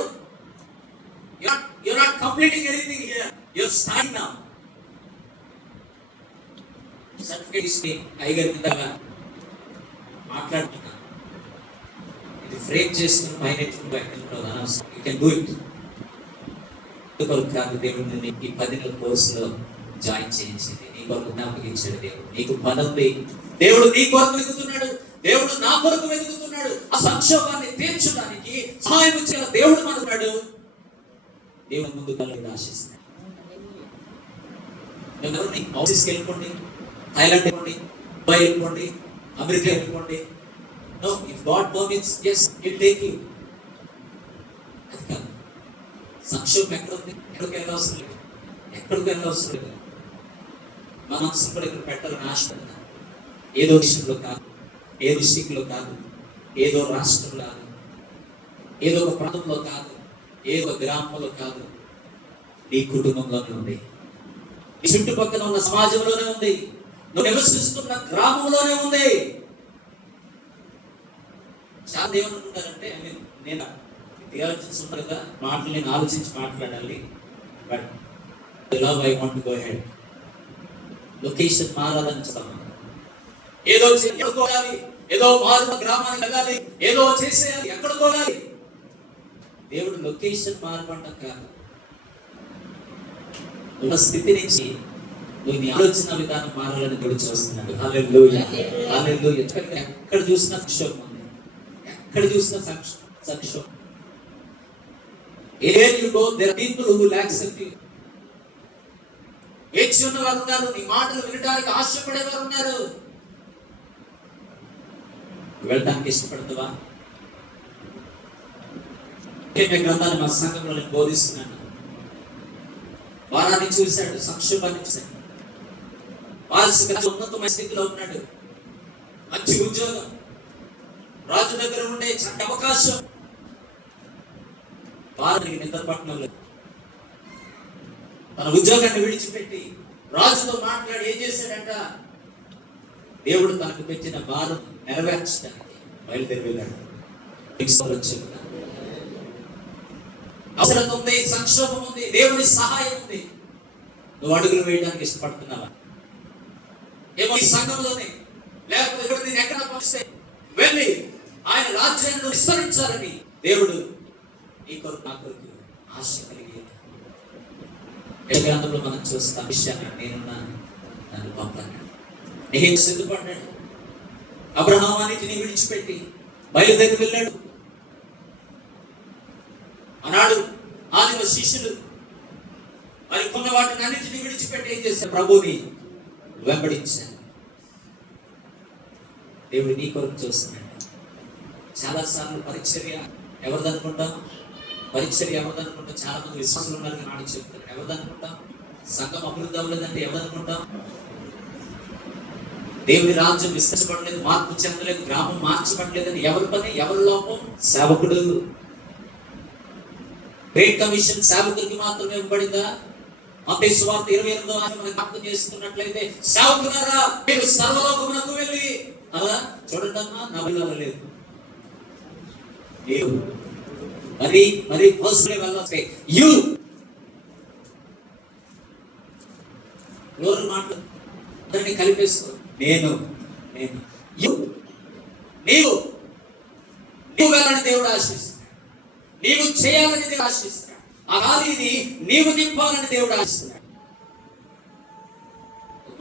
You're not completing anything here. You're starting now. Certificate ఇస్తే ఐగర్ మీద మాట్లాడుతున్నా, ఇది ఫ్రేమ్ చేసుకుని పైన యూ కెన్ డూ ఇట్. కాదు, దేవుడు ఈ 10 నెలల కోర్సులో జాయిన్ చేయించింది, నీ కొరకు జ్ఞాపకించాడు. దేవుడు నీకు పని ఉంది, దేవుడు నీ కొరకు వెతుకుతున్నాడు, దేవుడు నా కొరకు వెతుకుతున్నాడు. ఆ సంక్షోభాన్ని తీర్చడానికి సహాయం ఇచ్చిన దేవుడు మనకున్నాడు. దేవుడు ముందు కళ్ళు ఆశిస్తున్నాడు. ఆఫీస్కి వెళ్ళిపోండి, థాయిలాండ్ వెళ్ళిపోండి, దుబాయ్ వెళ్ళిపోండి, అమెరికా వెళ్ళిపోండి. No, if God permits, yes, he'll take you. అది కాదు. సంక్షోభం ఎక్కడ ఉంది? ఎక్కడికి వెళ్ళవసరం లేదు, ఎక్కడికి వెళ్ళవసరం లేదు. మన మనసు కూడా ఇక్కడ పెట్టాలని ఆశపడతాను. ఏదో విషయంలో కాదు, ఏ డిస్ట్రిక్ట్లో కాదు, ఏదో రాష్ట్రంలో కాదు, ఏదో ఒక ప్రాంతంలో కాదు, ఏదో గ్రామంలో కాదు, నీ కుటుంబంలోనే ఉంది. నీ చుట్టుపక్కల ఉన్న సమాజంలోనే ఉంది, నువ్వు నివసిస్తున్న గ్రామంలోనే ఉంది. చాలా ఏమనుకుంటారంటే, నేను థియాలజిన్స్ ఉన్నారు కదా, మాటలు నేను ఆలోచించి మాట్లాడాలి, but I want to go head. Location మారాలని చెప్తాను. ఏదో ఎక్కడికోవాలి, ఏదో మారుమ గ్రామానికి వెళ్ళాలి, ఏదో చేసేయాలి, ఎక్కడికోవాలి. దేవుడు లొకేషన్ మారమంటాం కాదు, ఉన్న స్థితి నుంచి నువ్వు నీ ఆలోచన విధానం మారాలని దేవుడు చూస్తున్నాడు. హల్లెలూయా, హల్లెలూయా. ఎక్కడ చూసినా సంక్షోభం ఉంది, ఎక్కడ చూసినా సంక్షోభం. Where you go, there are people who will accept you. వేచి ఉన్నవారు ఉన్నారు, నీ మాటలు వినడానికి ఆశపడేవారు ఉన్నారు. వెళ్ళడానికి ఇష్టపడతావా? గ్రంథాన్ని మా సంఘంలో నేను బోధిస్తున్నాను. వారాన్ని చూశాడు, సంక్షోభాన్ని చూశాడు, వారసుగా ఉన్నతమైన స్థితిలో ఉన్నాడు, మంచి ఉద్యోగం, రాజు దగ్గర ఉండే చక్కటి అవకాశం. వారానికి నిద్రపట్టడం లేదు. తన ఉద్యోగాన్ని విడిచిపెట్టి రాజుతో మాట్లాడి ఏం చేశాడంట? దేవుడు తనకు పెట్టిన భారం నెరవేర్చడానికి బయలుదేరి వెళ్ళాడు. అవసరం ఉంది, సంక్షోభం ఉంది, దేవుని సహాయం ఉంది. నువ్వు అడుగులు వేయడానికి ఇష్టపడుతున్నావా? ఏమో ఈ సంఘంలోనే, లేకపోతే నేను ఎక్కడ పంపిస్తే వెళ్ళి ఆయన రాజ్యాన్ని విస్తరించాలని దేవుడు నీ కొరకు నా కొరకు ఆశ కలిగి గ్రంథంలో మనం చూస్తాం. విషయాన్ని నేనున్నాను, నన్ను పంపాను. నేను సిద్ధపడ్డాడు. అబ్రహామానికి విడిచిపెట్టి బయలుదేరి వెళ్ళాడు. అన్నాడు ఆదిమ శిష్యులు మరి కొన్న వాటిని అన్నింటినీ విడిచిపెట్టి ఏం చేశారు? ప్రభుని వెంబడించారు. దేవుడు నీ కొరకు చూస్తున్నాడు. చాలాసార్లు పరిచర్య ఎవరిదనుకుంటాం? పరిచర్య ఎవరిదనుకుంటాం? చాలా మంది విశ్వాసులు ఉన్నారు కానీ చెప్తారు. ఎవరిదనుకుంటాం? సంఘం అభివృద్ధి అవ్వలేదంటే ఎవరిదనుకుంటాం? దేవుని రాజ్యం విస్తరించబడలేదు, మార్పు చెందలేదు, గ్రామం మార్చబడలేదని ఎవరి పని, ఎవరి లోపం? సేవకుడు. గ్రేట్ కమిషన్ సేవకుడికి మాత్రమే ఇవ్వబడిందా? మత్తయి సువార్త 28వ అధ్యాయం మనం జ్ఞాపకం చేసుకున్నట్లయితే, సేవకులారా మీరు సర్వలోకమునకు వెళ్ళి, అలా చూడండి అమ్మా, నా పిల్లలు లేదు, మీరు మరి పర్సనల్ వెళ్ళొస్తే యు ఎవరు మాట్లాడు అందరినీ కలిపేసుకో. నేను యు నీవు వెళ్ళని దేవుడు ఆశిస్తున్నాడు. నీవు చేయాలని దేవుడు ఆశిస్తున్నాడు. ఆ గాలిని నీవు నింపాలని దేవుడు ఆశిస్తున్నాడు.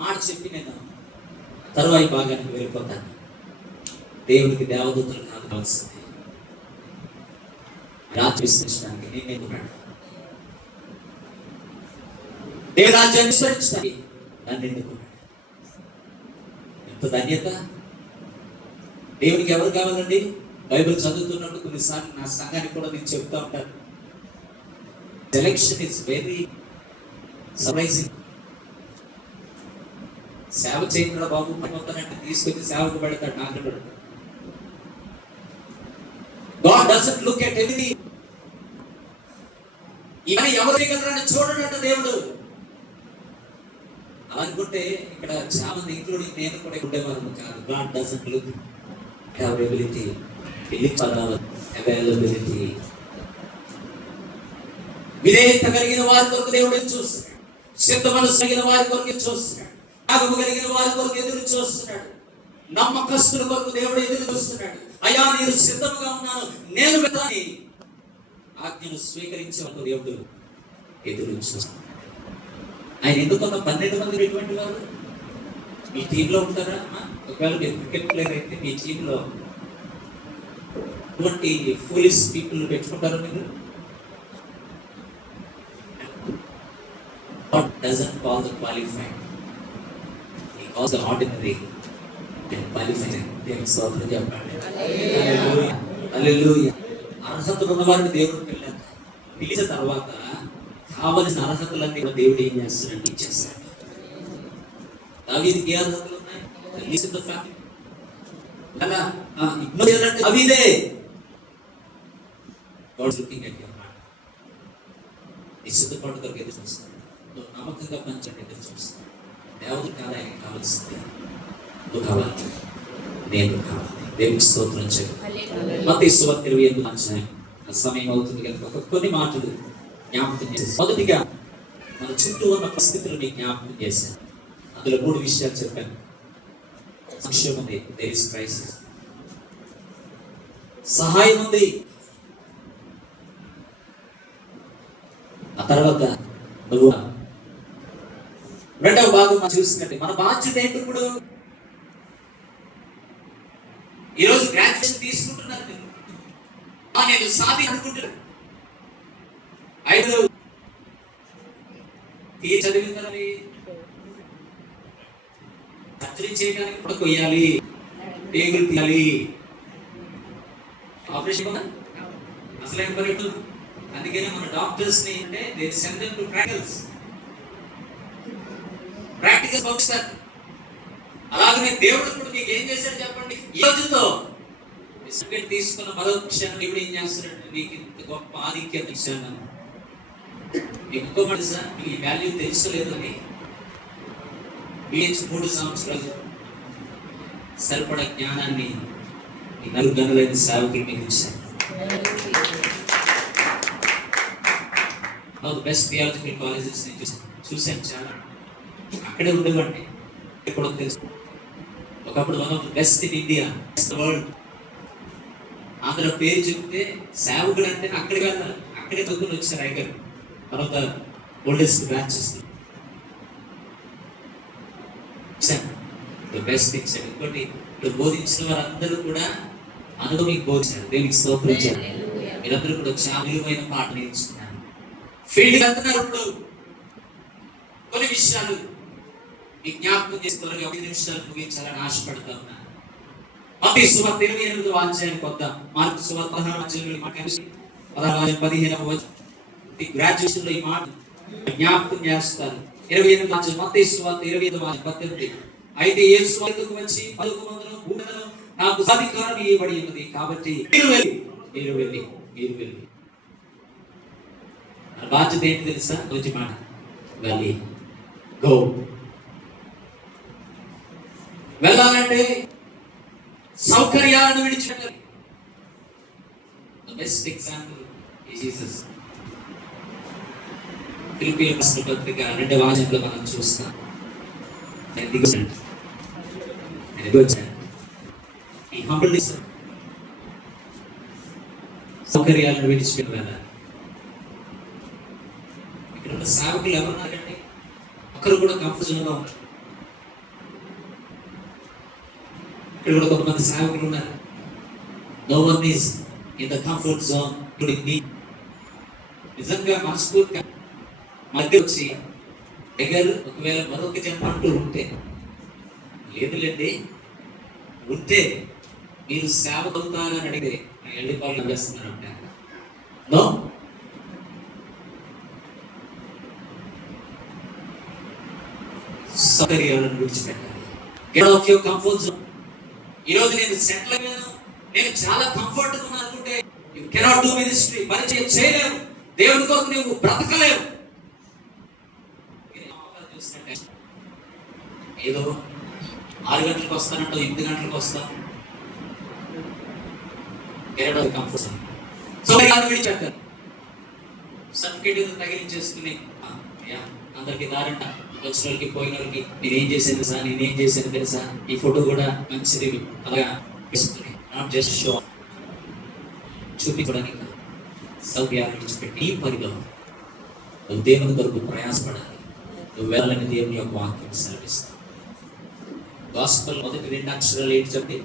మాట చెప్పి నేను తరువాయి భాగానికి వెళ్ళిపోతాను. దేవుడికి దేవదూతలు కావాల్సింది. రాజ్యం విస్తరించడానికి నేను ఎన్నుకున్నాడు. దేవుని రాజ్యాన్ని విస్తరించడానికి నన్ను ఎన్నుకున్నాడు. ఎంత ధన్యత! దేవునికి ఎవరు కావాలండి? బైబిల్ చదువుతున్నప్పుడు కొన్నిసార్లు నా సంఘానికి కూడా నేను చెప్తా ఉంటాను, సెలెక్షన్ ఇస్ వెరీ సర్ప్రైజింగ్. సేవ చేయకుండా బాబు మొత్తానంటే తీసుకొచ్చి సేవకు పెడతాడు, నాకు పెడతాడు. God doesn't look at everything. ఇవన్నీ ఎవరు చేయగలరని చూడడంట దేవుడు. అనుకుంటే ఇక్కడ చాలా మంది ఇంక్లూడింగ్ నేను కూడా ఉండేవారు కాదు. God doesn't look at our ability, he looks at our availability. విధేయత కలిగిన వారి కొరకు దేవుడు చూస్తున్నాడు. సిద్ధ మనసు కలిగిన వారి కొరకు చూస్తున్నాడు. త్యాగము కలిగిన వారి కొరకు ఎదురు చూస్తున్నాడు. నమ్మకస్తుల కొరకు దేవుడు ఎదురు చూస్తున్నాడు. అయ్యా నేను సిద్ధంగా ఉన్నాను, నేను వెళ్తాను ఆజ్ఞను స్వీకరించే వరకు దేవుడు ఎదురు చూస్తున్నాడు. ఆయన ఎందుకున్న 12 మంది ఎటువంటి వారు? మీ టీంలో ఉంటారా? ఒకవేళ మీరు క్రికెట్ ప్లేయర్ అయితే మీ టీంలో ఇటువంటి ఫూలిష్ పీపుల్ పెట్టుకుంటారు మీరు? God doesn't call the qualified, he calls the ordinary and qualified. దేవుని స్తోత్రం చెప్పండి. హల్లెలూయా, హల్లెలూయా. అర్హత ఉన్న వారిని దేవుడు పిలిచిన తర్వాత కావలసిన అర్హతలన్నీ దేవుడు ఏం చేస్తాడంటే ఇచ్చేస్తాడు. దావీదుకి ఏ అర్హతలు ఉన్నాయి? అలా ఇగ్నోర్ చేయాలంటే దావీదే. God is looking at your heart. నీ సిద్ధపాటు కొరకు ఎదురు చూస్తాడు. నువ్వు నమ్మకంగా పంచండి ఎదురు చూస్తాను. దేవుడు కాదు ఆయన కావాల్సింది. నువ్వు కావాలి, నేను కావాలి. దేవునికి స్తోత్రం చేయాలి. మత్తయి సువార్త 28వ అధ్యాయం. సమయం అవుతుంది కనుక కొన్ని మాటలు జ్ఞాపకం చేసి, మొదటిగా మన చుట్టూ ఉన్న పరిస్థితులను జ్ఞాపకం చేశాను. అందులో 3 విషయాలు చెప్పాను. సంక్షేమం ఉంది, దేర్ ఇస్ క్రైసిస్. సహాయం ఉంది, ఆ తర్వాత నువ్వు. రెండవ భాగం మనం చూసుకుంటే మన బాధ్యత ఏంటి? ఇప్పుడు ఈరోజు గ్రాడ్యుయేషన్ తీసుకుంటున్నాను నేను సాధి అనుకుంటున్నాను. 5 చదివిన తర్వాత సర్జరీ చేయడానికి కూడా కొయ్యాలి, టేబుల్ తీయాలి, ఆపరేషన్ అసలు ఏం పని. అందుకనే మన డాక్టర్స్ ని అంటే they send them to practicals పంపిస్తారు. అలాగనే దేవుడు ఇప్పుడు మీకు ఏం చేశాడు చెప్పండి? ఈ రోజుతో సర్టిఫికేట్ తీసుకున్న మరో క్షణం ఇప్పుడు ఏం చేస్తాడంటే నీకు ఇంత గొప్ప ఆధిక్యత ఇచ్చాను. మీకు ఇంకో మాట సార్, మీకు ఈ వాల్యూ తెలుసలేదు అని బిహెచ్ 3 సంవత్సరాలు సరిపడా జ్ఞానాన్ని ఈ 4 గనులైన సేవకులు మీకు ఇచ్చాను. బెస్ట్ థియాలజికల్ కాలేజెస్ చూశాను చాలా. అక్కడే ఉండేవాడిని, ఇప్పుడు తెలుసు. ఒకప్పుడు one of the best in India, best world. Andhra పేరు చెప్తే సేవకుడు అంటే అక్కడికి వెళ్ళాలి, అక్కడే తగ్గుని వచ్చారు Iger. One of the oldest branches. Best things. ఇంకోటి ఇప్పుడు బోధించిన వారందరూ కూడా అనుభవం బోధించారు. దేవునికి స్తోత్రం చేయాలి. మీరందరూ కూడా చాలా విలువైన పాట నేర్చుకున్నారు. ఫీల్డ్ వెళ్తున్నారు. ఇప్పుడు కొన్ని విషయాలు మీ జ్ఞాపకం చేసుకోవాలి. 5 నిమిషాలు ముగించాలని ఆశపడతా ఉన్నాను. మత్తయి సువార్త 28వ అధ్యాయానికి వద్దాం. మార్కు సువార్త 16వ అధ్యాయంలో 15వ గ్రాడ్యుయేషన్ లో ఈ మాట జ్ఞాపకం చేస్తారు. 28వ అధ్యాయం మత్తయి సువార్త 28వ అధ్యాయం 18. అయితే యేసు వద్దకు వచ్చి 11 మందిలో భూమిలో నాకు అధికారం ఇవ్వబడి ఉన్నది, కాబట్టి మీరు వెళ్ళి బాధ్యత ఏంటి తెలుసా? మంచి మాట, వెళ్ళి గో. వెళ్ళాలంటే సౌకర్యాలను విడిచిపెట్టాలి. Best example is Jesus. ఫిలిప్పీయుల రాసిన పత్రిక 2వ అధ్యాయంలో మనం చూస్తాం. ఈ హంబుల్నెస్, సౌకర్యాలను విడిచిపెట్టి వెళ్ళాలి. ఇక్కడ ఉన్న సేవకులు ఎవరున్నారండి? ఒకరు కూడా కంఫర్టబుల్ గా ఉన్నారు. ఇక్కడ కూడా కొంతమంది సేవకులు ఉన్నారు. No one is in the comfort zone including me. నిజంగా మనస్ఫూర్తిగా మధ్య వచ్చి దగ్గర ఒకవేళ మరొక జన్మ అంటూ ఉంటే, లేదులేండి ఉంటే మీరు సేవ అవుతారని అడిగితే ఎల్లిపాలు వేస్తున్నారంట. నో, సౌకర్యాలను విడిచిపెట్టాలి. Get out of your comfort zone. ఈరోజు నేను సెటిల్ అయ్యాను, నేను చాలా కంఫర్ట్ గా ఉన్నాను అనుకుంటే యు కెనాట్ డూ మినిస్ట్రీ. పరిచయం చేయలేవు, దేవుని కొరకు నువ్వు బ్రతకలేవు. ఏదో 6 గంటలకు వస్తానంటో 8 గంటలకు వస్తాను. Get out of comfort zone. సౌకర్యాలను విడిచిపెట్టాలి. సర్టిఫికేట్ తగిలించేసుకుని అందరికి దారంట, వచ్చిన వాళ్ళకి పోయిన వాళ్ళకి నేనేం చేశాను తెలుసా, ఈ ఫోటో కూడా మంచిది అలాగా నాట్ జస్ట్ షో చూపించడానికి. సౌకర్యాలు విడిచిపెట్టి ఈ పనిలో నువ్వు దేవుని కొరకు ప్రయాసపడాలి. నువ్వు వెళ్ళాలని దేవుని యొక్క వాక్యం సెలవిస్తావు. గాస్పల్ మొదటి 2 అక్షరాలు ఏంటి చెప్పండి?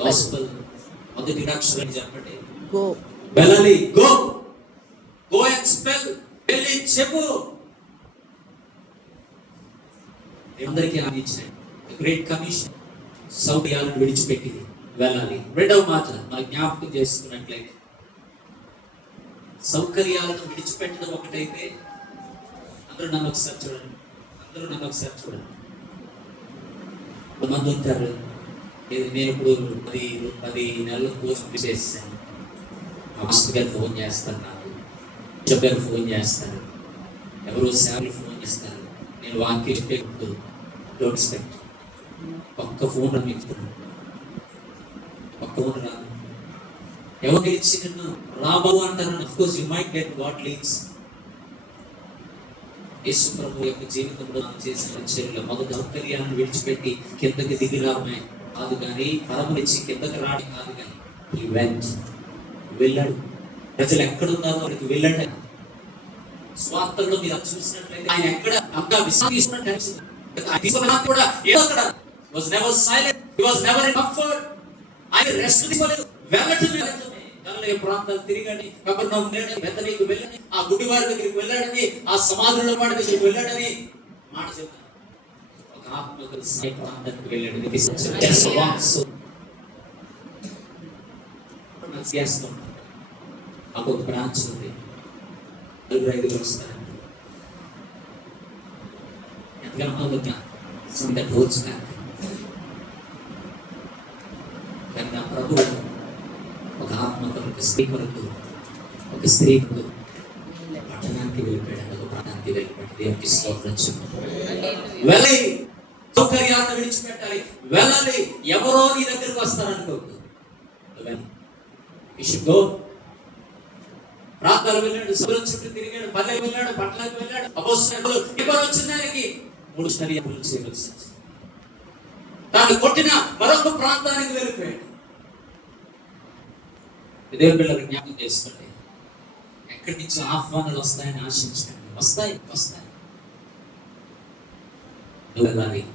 గాస్పల్ మొదటి 2 అక్షరాలు చెప్పండి. వెళ్ళాలి. Go and spell. వెళ్ళి చెప్పు. అందరికీ ఆదించాడు గ్రేట్ కమిషన్. సౌకర్యాలను విడిచిపెట్టి వెళ్ళాలి. రెండవ మాట మనం జ్ఞాపకం చేసుకున్నట్లయితే, సౌకర్యాలను విడిచిపెట్టడం ఒకటైతే, అందరూ నన్ను ఒకసారి చూడండి. కొంతమంది ఉంటారు, నేను ఇప్పుడు 10 నెలల కోర్సు చేశాను, మాస్టర్ గారు ఫోన్ చేస్తారు, నాకు గారు ఫోన్ చేస్తారు, ఎవరో సేవలు ఫోన్ ఇస్తారు. నేను వాక్యం చెప్పేటప్పుడు డోంట్ స్పెక్ట్ ఒక్క ఫోన్ మీకు ఒక్క ఫోన్ రాదు. ఎవరు గెలిచి నిన్ను రాబో అంటారు. Of course you might get God leads. యేసు ప్రభు యొక్క జీవితంలో చేసిన చర్యలు మొదటి సౌకర్యాలను విడిచిపెట్టి కిందకి దిగి రావడమే కాదు కానీ, పరమనిచ్చి కిందకి రావడం కాదు కానీ, ఈ వెళ్ళాడు. ప్రజలు ఎక్కడున్నారో వారికి వెళ్ళండి. స్వార్థంలో మీరు అది చూసినట్లయితే ఆయన ఎక్కడ అంతా విశ్రాంతి తీసుకున్నట్టు కూడా ఏదో అక్కడ was never silent, he was never in comfort. ఆయన రెస్ట్ తీసుకోలేదు, వెళ్ళటమే. గలిలయ ప్రాంతాలు తిరిగండి, కపెర్నహూము వెళ్ళండి, బెతనీకి వెళ్ళండి, ఆ గుడ్డివారి దగ్గరికి వెళ్ళాడని, ఆ సమాధుల వాడి దగ్గరికి వెళ్ళాడని మాట చెప్తాను. ఒక ఆత్మకు సాయి ప్రాంతానికి వెళ్ళాడు. మాకు ఒక బ్రాంచ్ ఉంది, 5 వస్తారు. ఎంతకన్నా సొంత రోజు కానీ నా ప్రభు ఒక ఆత్మ కొరకు, స్త్రీ కొరకు, ఒక స్త్రీ పట్టణానికి వెళ్ళిపోయాడు, ఒక ప్రాంతానికి వెళ్ళిపోయాడు. దేవునికి స్తోత్రం చెప్పాలి. వెళ్ళి సౌకర్యాన్ని విడిచిపెట్టాలి, వెళ్ళాలి. ఎవరో నీ దగ్గరికి వస్తారనుకోకు. ప్రాంతాలు వెళ్ళాడు, సముద్రం చుట్టూ తిరిగాడు, పల్లెకి వెళ్ళాడు, పట్టణానికి వెళ్ళాడు. అపోస్తలులు ఎవరు వచ్చిన దానికి 3 శరీరాలు చేయవలసి తాను కొట్టిన మరొక ప్రాంతానికి వెళ్ళిపోయాడు. దేవుని పిల్లలు జ్ఞాపకం చేసుకోండి. ఎక్కడి నుంచో ఆహ్వానాలు వస్తాయని ఆశించండి. వస్తాయి.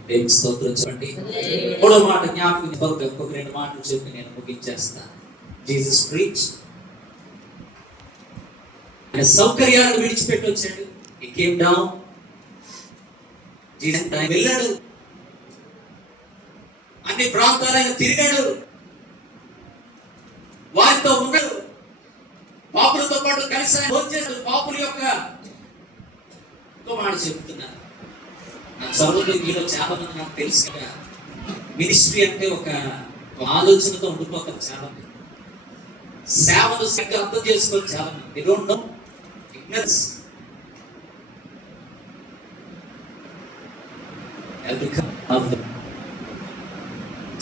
దేవుని స్తోత్రం చెప్పండి. 3వ మాట జ్ఞాపకం, ఒక 2 మాటలు చెప్పి నేను ముగించేస్తాను. Jesus preached. ఆయన సౌకర్యాలను విడిచిపెట్టి వచ్చాడు. He came down. జీసస్ వెళ్ళాడు, అన్ని ప్రాంతాలు ఆయన తిరిగాడు, వారితో ఉన్నాడు, పాపులతో పాటు కలిసి ఆయన భోంచేశాడు. పాపుల యొక్క మాట చెప్తున్నారు. నాకు సర్వలో మీలో చాలా మంది నాకు తెలుసు కదా, మినిస్ట్రీ అంటే ఒక ఆలోచనతో ఉండిపోతారు చాలా మంది. సేవను సరిగ్గా అర్థం చేసుకోవాలి చాలా మంది. They don't know. Ignorance.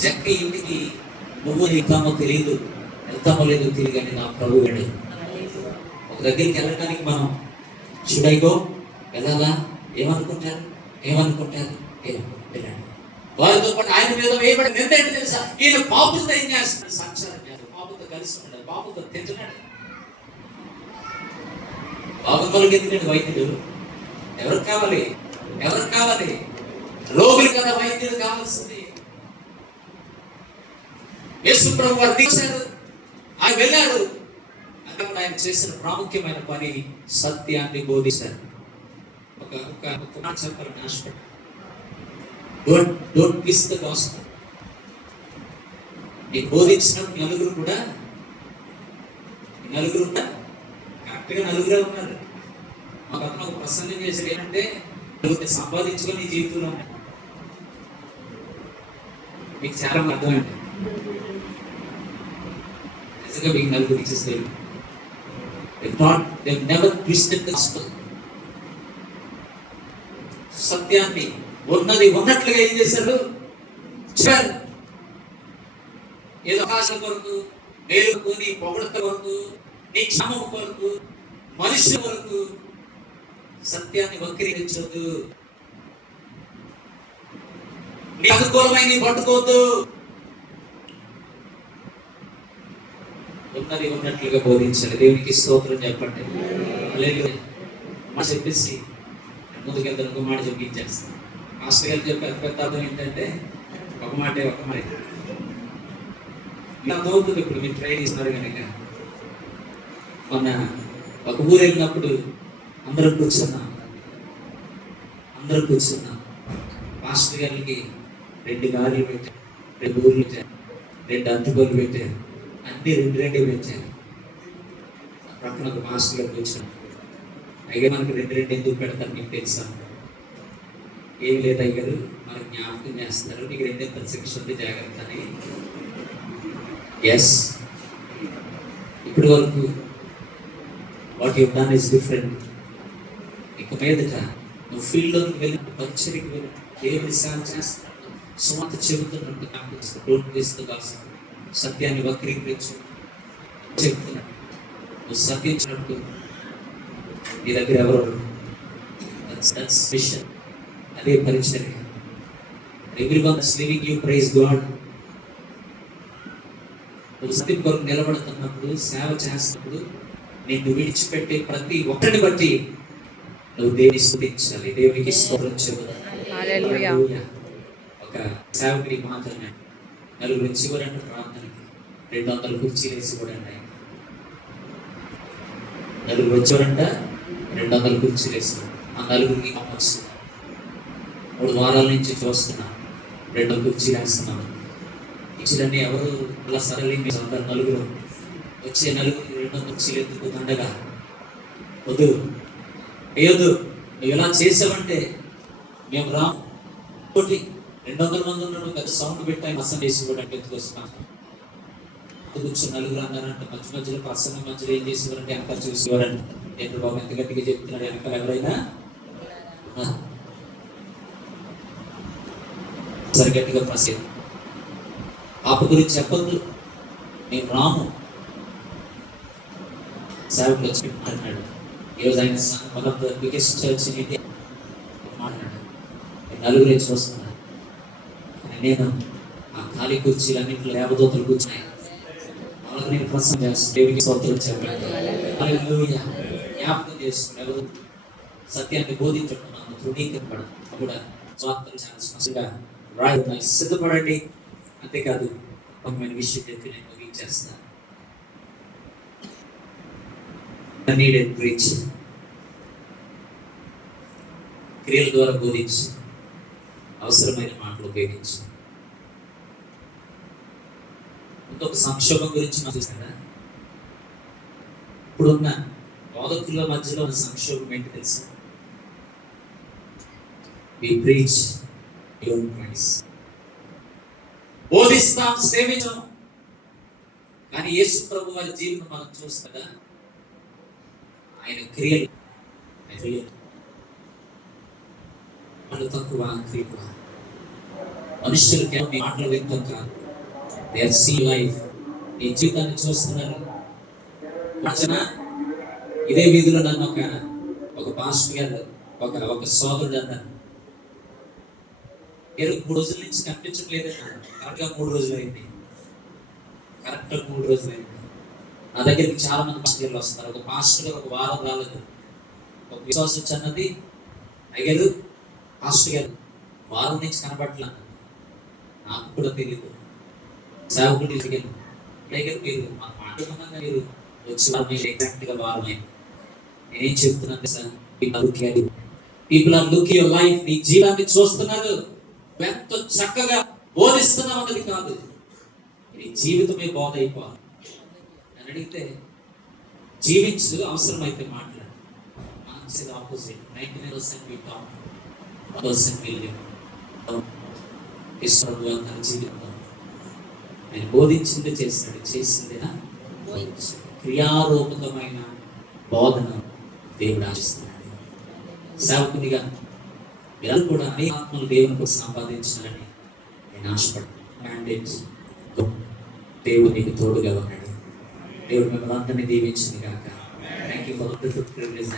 జక్క ఇంటికి నువ్వు వెళ్తామో తెలియదు, వెళ్తామో లేదో తెలియదు, కానీ నా ప్రభు వెళ్ళాడు. ఒక దగ్గరికి వెళ్ళడానికి మనం షుడైగో వెళ్ళాలా, ఏమనుకుంటారు వెళ్ళాడు. వారితో పాటు ఆయన మీద వేయబడి నింద ఏంటి తెలుసా? ఈయన పాపులతో ఏం చేస్తున్నాడు? సంచారం చేస్తాడు, పాపులతో కలిసి ఉన్నాడు, పాపులతో తింటున్నాడు. బాగుమలకి ఎందుకంటే వైద్యుడు ఎవరికి కావాలి? రోగులు కదా వైద్యుడు కావాల్సింది. యేసు ప్రభు వారు తీశారు, ఆయన వెళ్ళాడు. అక్కడ ఆయన చేసిన ప్రాముఖ్యమైన పని సత్యాన్ని బోధించారు. ఒక మాట చెప్పాలని ఆశపడ్డాను. Don't miss the gospel. నీకు బోధించినప్పుడు నలుగురు కూడా కరెక్ట్గా నలుగురే ఉన్నారు. మాకు అతను ఒక ప్రసంగం చేసేది ఏంటంటే, సంపాదించుకొని నీ జీవితంలో మీకు చాలా అర్థమైంది. నిజంగా మీకు నలుగురు ఇచ్చేస్తారు. సత్యాన్ని ఉన్నట్లుగా ఏం చేశారు? ఏదో ఆకాశం కొరకు, మేలుకు, నీ పొగడత కొరకు, నీ క్షమం కొరకు, మనుషుల కొరకు సత్యాన్ని వక్రీకరించవద్దు. నీ అనుకూలమైన పట్టుకోవద్దు. ఉన్నట్లుగా బోధించాలి. దేవునికి స్తోత్రం చెప్పండి. మాట చెప్పేసి ముందుకెళ్తాను, ఒక మాట చెప్పించేస్తాను. మాస్టర్ గారు చెప్పే పెద్ద అర్థం ఏంటంటే, ఒక మాట ఇలా తోగుతుంది. ఇప్పుడు మీరు ట్రై చేస్తున్నారు కనుక, మొన్న ఒక ఊరు వెళ్ళినప్పుడు అందరూ కూర్చున్నాం. మాస్టర్ గారికి 2 గాలిలు పెట్టారు, 2 ఊర్లు పెట్టారు, 2 అంటుకోలు పెట్టారు, అన్ని 2 పెట్టారు. పక్కన ఒక మాస్టర్ గారు కూర్చున్నాం. అయ్యా మనకు 2 ఎందుకు పెడతారు మీకు తెలుసా? ఏం లేదు అయ్యారు, మనకు జ్ఞాపకం చేస్తారు, నీకు 2 శిక్ష ఉంది, జాగ్రత్త అని. ఎస్, ఇప్పటి వరకు what you done is different. ఇక మీదట నువ్వు ఫీల్డ్లోకి వెళ్ళి పరిచయకి వెళ్ళి దేవుని సేవ చేస్తా సువార్త చెబుతున్నట్టు కనిపిస్తుంది. Don't waste the gospel. సత్యాన్ని వక్రీకరించు చెప్తున్నాడు. నువ్వు సత్యించినట్టు నీ దగ్గర ఎవరు మిషన్, అదే పరిచర్య. Everyone is living you praise God. నువ్వు సత్యం కొరకు నిలబడుతున్నప్పుడు, సేవ చేస్తున్నప్పుడు నిన్ను విడిచిపెట్టే ప్రతి ఒక్కరిని బట్టి నువ్వు దేవుని స్తుతించాలి, దేవునికి స్తోత్రం చెబుతావు. ఒక సేవకుడి మాత్రమే నలుగురు చివరంటే ప్రార్థనకి 200 కుర్చీలు వేసి కూడా ఉన్నాయి. నలుగురు వచ్చారంట, 200 కుర్చీలు వేసి ఆ నలుగురికి వస్తుంది. 3 వారాల నుంచి చూస్తున్నా 2 కుర్చీలు వేస్తున్నాను. కుర్చీలన్నీ ఎవరు అలా సరళి అందరు నలుగురు వచ్చే నలుగురు 2 కుర్చీలు ఎత్తుకుతుండగా వద్దు వేయొద్దు, నువ్వు ఇలా చేసావంటే మేము రాము. 200 మంది ఉన్నాడు, పెద్ద సౌండ్ పెట్టి మసం చేసి కూడా ఎత్తుకొస్తున్నాను. కూర్చొని నలుగురు అన్నారంటే మధ్యలో ప్రసంగం మధ్యలో ఏం చేసేవారంటే వెనకాల చూసేవారంటే ఏంటి బాబు ఎంత గట్టిగా చెప్తున్నాడు, వెనకాల ఎవరైనా సరి గట్టిగా ప్రసంగం పాప గురించి చెప్పొద్దు, మేము రాము. సేవకులు వచ్చి మాట్లాడు. ఈరోజు ఆయన one of the biggest church in India మాట్లాడాడు. నలుగురే చూస్తున్నాను. నేను ఆ ఖాళీ కుర్చీలన్నింటిలో దేవదూతలు కూర్చున్నాయి. వాళ్ళకి నేను ప్రసంగం చేస్తాను, దేవునికి స్తోత్రం చెప్పాను. హల్లెలూయా. జ్ఞాపకం చేస్తున్నాను, సత్యాన్ని బోధించుకున్నాను, తృణీకరించబడడం కూడా స్వార్థం చాలా స్పష్టంగా రాయి సిద్ధపడండి. అంతేకాదు ఒక విషయం చెప్పి నేను ముగించేస్తాను. క్రియల ద్వారా బోధించి అవసరమైన మాటలు ఉపయోగించి ఇంకొక సంక్షోభం గురించి మనం చూసారా? ఇప్పుడున్న బోధకుల మధ్యలో ఉన్న సంక్షోభం ఏంటి తెలుసా? We preach, don't praise. బోధిస్తాం, సేవించాం, కానీ యేసు ప్రభు వారి జీవితం మనం చూస్తాగా ఆయన క్రియలు వాళ్ళు తక్కువ, క్రియకువ. మనుషులకి మాటలు వ్యక్తం కాదు. They are see life. నీ జీవితాన్ని చూస్తున్నారు. ఇదే వీధిలో నన్ను ఒక పాస్టర్ గారు ఒక సోదరుడు అన్నారు, 3 రోజుల నుంచి కనిపించట్లేదు. కరెక్ట్గా 3 రోజులు అయింది. నా దగ్గరికి చాలా మంది పాస్టర్లు వస్తారు. ఒక పాస్టర్ గారు 1 వారం రాలేదు. ఒక విశ్వాసం వచ్చి అన్నది, అయ్యారు పాస్టర్ గారు 1 వారం నుంచి కనబట్ల, నాకు కూడా తెలియదు. సేవకుడు అడిగాను, మీరు మాకు మాట్లాడుకున్నాక మీరు వచ్చి మీరు ఎగ్జాక్ట్గా 1 వారం అయింది. నేనేం చెప్తున్నాను sir, people are looking your life. నీ జీవితాన్ని చూస్తున్నారు, ఎంతో చక్కగా బోధిస్తున్నావు అన్నది కాదు, నీ జీవితమే బోధ అయిపోవాలి. అని అడిగితే జీవించు, అవసరమైతే మాట్లాడు. మంచిది opposite. 99% we talk, 1% we live. తన జీవితం ఆయన బోధించింది చేశాడు, చేసిందినా క్రియారూపకమైన బోధన దేవుడు ఆశిస్తున్నాడు. సేవకునిగా మీరు కూడా అనేక ఆత్మలు దేవుని కోసం సంపాదించాలని నేను ఆశపడుతున్నాను. దేవుడు నీకు తోడుగా ఉన్నాడు. దేవుడు మిమ్మల్ని అందరినీ దీవించింది కాక. Thank you for the privilege.